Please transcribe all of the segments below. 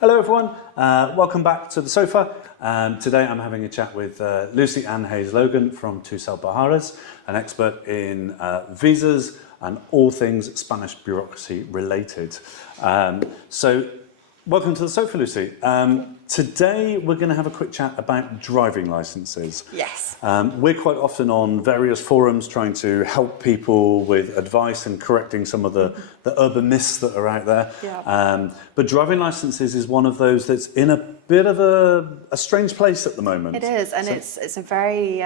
Hello everyone, welcome back to the sofa. Today I'm having a chat with Lucy Ann Hayes-Logan from Tucel Baharas, an expert in visas and all things Spanish bureaucracy related. Welcome to the sofa, Lucy. Today we're going to have a quick chat about driving licences. Yes. We're quite often on various forums trying to help people with advice and correcting some of the urban myths that are out there. Yeah. But driving licences is one of those that's in a bit of a strange place at the moment. It is, and it's a very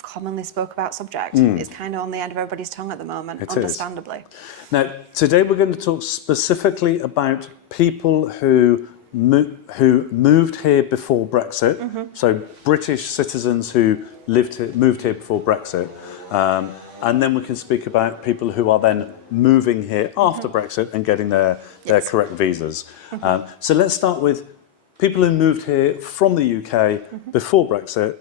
commonly spoke about subject. It's kind of on the end of everybody's tongue at the moment, understandably. Now, today we're going to talk specifically about people who moved here before Brexit, so British citizens who moved here before Brexit, and then we can speak about people who are then moving here after Brexit and getting their correct visas. So let's start with people who moved here from the UK before Brexit.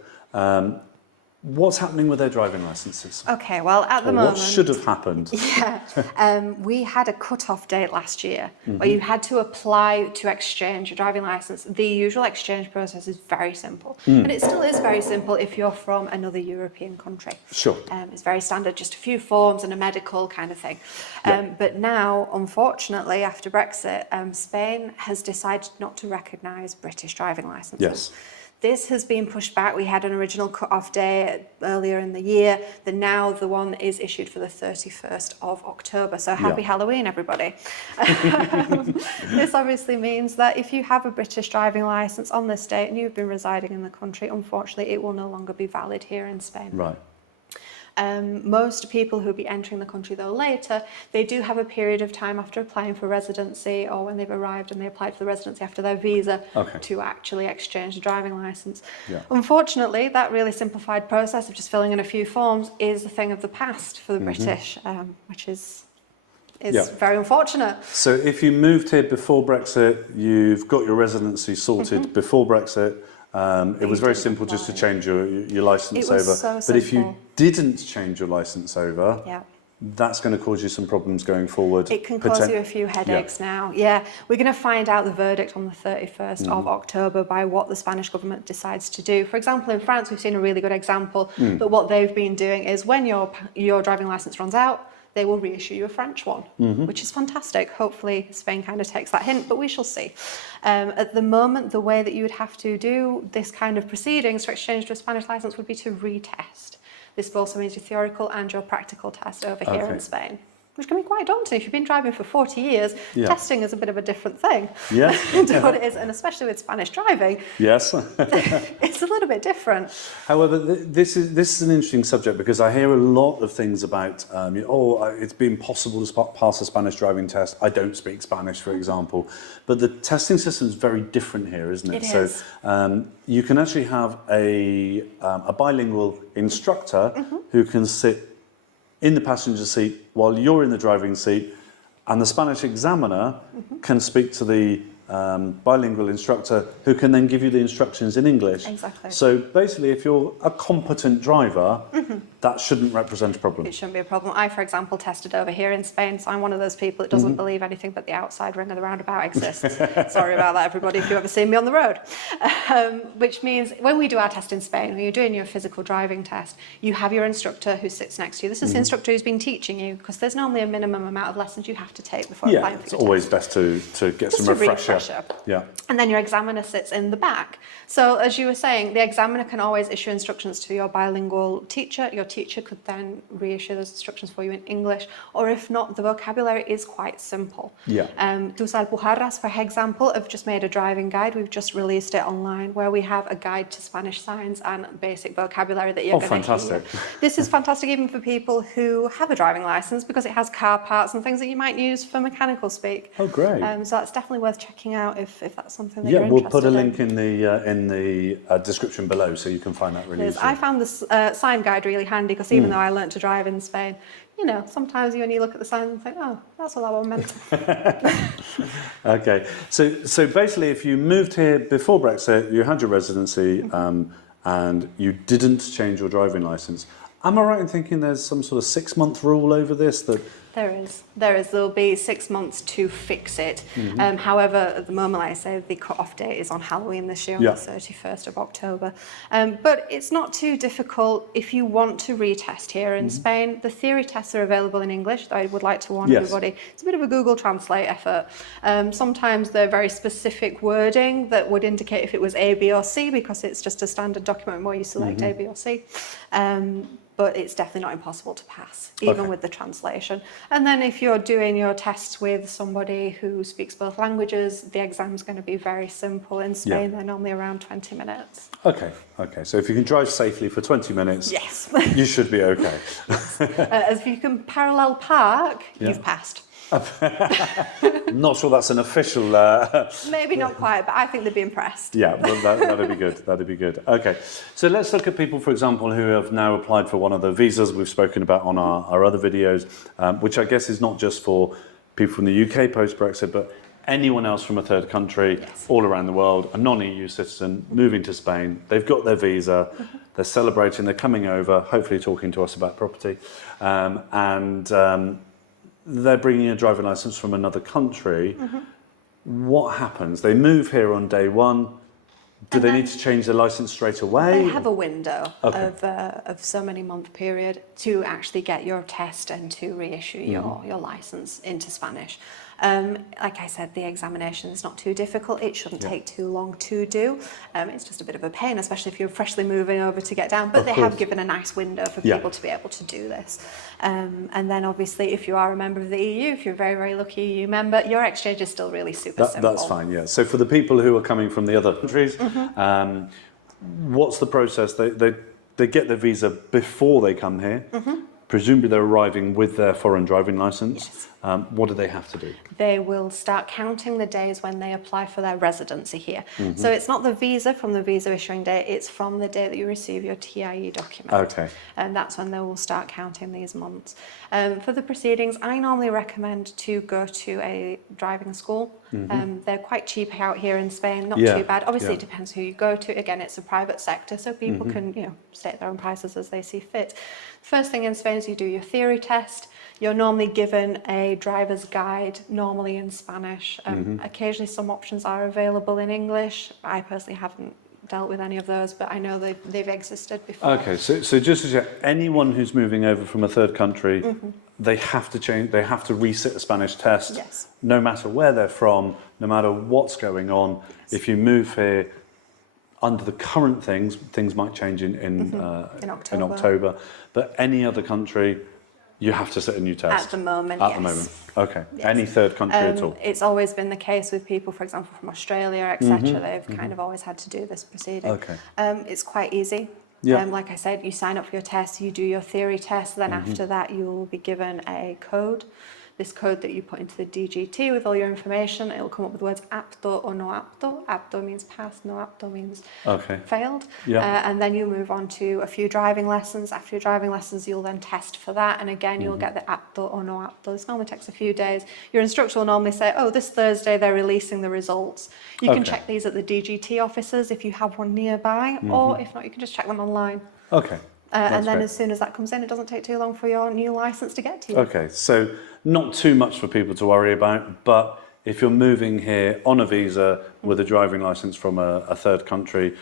What's happening with their driving licences? Okay, well, at the moment... What should have happened? Yeah, we had a cut-off date last year where you had to apply to exchange your driving licence. The usual exchange process is very simple, and it still is very simple if you're from another European country. Sure. It's very standard, just a few forms and a medical kind of thing. But now, unfortunately, after Brexit, Spain has decided not to recognise British driving licences. Yes. This has been pushed back. We had an original cut-off day earlier in the year. Now the one is issued for the 31st of October. So happy Halloween, everybody. This obviously means that if you have a British driving licence on this date and you've been residing in the country, unfortunately, it will no longer be valid here in Spain. Right. Most people who'll be entering the country though later, they do have a period of time after applying for residency or when they've arrived and they applied for the residency after their visa to actually exchange the driving licence. Yeah. Unfortunately, that really simplified process of just filling in a few forms is a thing of the past for the British, which is very unfortunate. So if you moved here before Brexit, you've got your residency sorted before Brexit. It was very simple just to change your licence over. So but if you didn't change your licence over, that's going to cause you some problems going forward. It can cause you a few headaches now. Yeah, we're going to find out the verdict on the 31st of October by what the Spanish government decides to do. For example, in France, we've seen a really good example that what they've been doing is when your driving licence runs out, they will reissue you a French one, which is fantastic. Hopefully Spain kind of takes that hint, but we shall see. At the moment, the way that you would have to do this kind of proceedings to exchange to a Spanish licence would be to retest. This also means your theoretical and your practical test over here in Spain, which can be quite daunting. If you've been driving for 40 years, testing is a bit of a different thing to what it is, and especially with Spanish driving, it's a little bit different. However, this is an interesting subject because I hear a lot of things about, it's been possible to pass a Spanish driving test. I don't speak Spanish, for example, but the testing system is very different here, isn't it? It is. So you can actually have a bilingual instructor who can sit in the passenger seat while you're in the driving seat, and the Spanish examiner can speak to the bilingual instructor who can then give you the instructions in English. Exactly. So basically, if you're a competent driver, that shouldn't represent a problem. It shouldn't be a problem. I, for example, tested over here in Spain, so I'm one of those people that doesn't believe anything but the outside ring of the roundabout exists. Sorry about that, everybody, if you've ever seen me on the road. Which means when we do our test in Spain, when you're doing your physical driving test, you have your instructor who sits next to you. This is the instructor who's been teaching you, because there's normally a minimum amount of lessons you have to take before applying for your test. It's always best to get some refresher. Yeah. And then your examiner sits in the back. So as you were saying, the examiner can always issue instructions to your bilingual teacher. Your teacher could then reissue those instructions for you in English, or if not, the vocabulary is quite simple. Tucel Baharas, for example, have just made a driving guide. We've just released it online, where we have a guide to Spanish signs and basic vocabulary that you're going to hear. This is fantastic even for people who have a driving licence, because it has car parts and things that you might use for mechanical speak. Oh, great. So that's definitely worth checking out if that's something that you're interested in. We'll put a link in the description below, so you can find that really easily. I found this sign guide really handy, because even though I learnt to drive in Spain, sometimes you only look at the sign and think, oh, that's what that one meant. Okay, so basically, if you moved here before Brexit, you had your residency, and you didn't change your driving licence, am I right in thinking there's some sort of 6-month rule over this, that There is. There'll be 6 months to fix it. However, at the moment, like I say, the cut-off date is on Halloween this year, on the 31st of October. But it's not too difficult if you want to retest here in Spain. The theory tests are available in English. I would like to warn everybody. It's a bit of a Google Translate effort. Sometimes they're very specific wording that would indicate if it was A, B, or C, because it's just a standard document where you select A, B, or C. But it's definitely not impossible to pass, even with the translation. And then if you're doing your tests with somebody who speaks both languages, the exam's going to be very simple. In Spain, they're normally around 20 minutes. Okay. So if you can drive safely for 20 minutes, yes, you should be okay. If you can parallel park, you've passed. I'm not sure that's an official... Maybe not quite, but I think they'd be impressed. Yeah, but that'd be good. That'd be good. Okay, so let's look at people, for example, who have now applied for one of the visas we've spoken about on our other videos, which I guess is not just for people from the UK post-Brexit, but anyone else from a third country all around the world, a non-EU citizen moving to Spain. They've got their visa, they're celebrating, they're coming over, hopefully talking to us about property, they're bringing a driving license from another country. What happens? They move here on day one. Do they need to change their license straight away? They have a window of so many month period to actually get your test and to reissue your license into Spanish. Like I said, the examination is not too difficult. It shouldn't take too long to do. It's just a bit of a pain, especially if you're freshly moving over to get down. But they have given a nice window for people to be able to do this. And then obviously, if you are a member of the EU, if you're a very, very lucky EU member, your exchange is still really super simple. That's fine, yeah. So for the people who are coming from the other countries, what's the process? They get their visa before they come here. Presumably they're arriving with their foreign driving license. What do they have to do? They will start counting the days when they apply for their residency here. So it's not the visa from the visa issuing date, it's from the day that you receive your TIE document. Okay. And that's when they will start counting these months. For the proceedings, I normally recommend to go to a driving school. They're quite cheap out here in Spain, not too bad. Obviously, it depends who you go to. Again, it's a private sector, so people can, state their own prices as they see fit. First thing in Spain is you do your theory test. You're normally given a driver's guide, normally in Spanish. Occasionally some options are available in English. I personally haven't dealt with any of those, but I know they've existed before. Okay, so just to check, anyone who's moving over from a third country, they have to resit a Spanish test, no matter where they're from, no matter what's going on. If you move here, under the current things might change in October, but any other country, you have to sit a new test. At the moment, At the moment, okay. Yes. Any third country at all? It's always been the case with people, for example, from Australia, etc. They've kind of always had to do this proceeding. Okay. It's quite easy. Like I said, you sign up for your test, you do your theory test, then after that you'll be given a code. This code that you put into the DGT with all your information, it will come up with the words apto or no apto. Apto means passed, no apto means failed. And then you move on to a few driving lessons. After your driving lessons, you'll then test for that. And again, you'll get the apto or no apto. This normally takes a few days. Your instructor will normally say, oh, this Thursday they're releasing the results. You can check these at the DGT offices if you have one nearby, or if not, you can just check them online. Okay. And then as soon as that comes in, it doesn't take too long for your new license to get to you. Okay, so not too much for people to worry about, but if you're moving here on a visa with a driving license from a third country,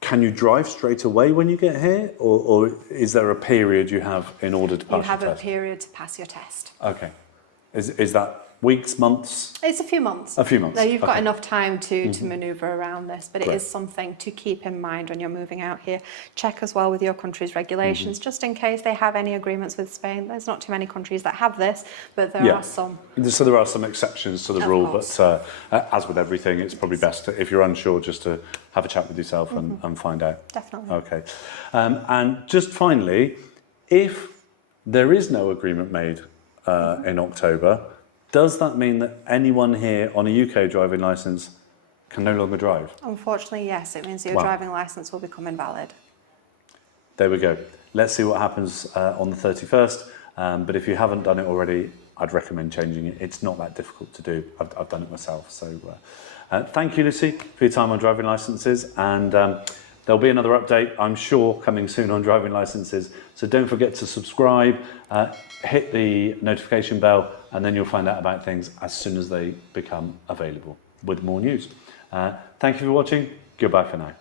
can you drive straight away when you get here, or is there a period you have in order to pass your test? You have a period to pass your test. Okay. Is that weeks, months? It's a few months. A few months. Now, you've got enough time to manoeuvre around this, but it is something to keep in mind when you're moving out here. Check as well with your country's regulations, just in case they have any agreements with Spain. There's not too many countries that have this, but there are some. So there are some exceptions to the rule, but as with everything, it's probably best, if you're unsure, just to have a chat with yourself and find out. Definitely. Okay. And just finally, if there is no agreement made in October, does that mean that anyone here on a UK driving licence can no longer drive? Unfortunately, yes. It means your driving licence will become invalid. There we go. Let's see what happens on the 31st. But if you haven't done it already, I'd recommend changing it. It's not that difficult to do. I've done it myself. So thank you, Lucy, for your time on driving licences. And There'll be another update, I'm sure, coming soon on driving licenses. So don't forget to subscribe, hit the notification bell, and then you'll find out about things as soon as they become available with more news. Thank you for watching. Goodbye for now.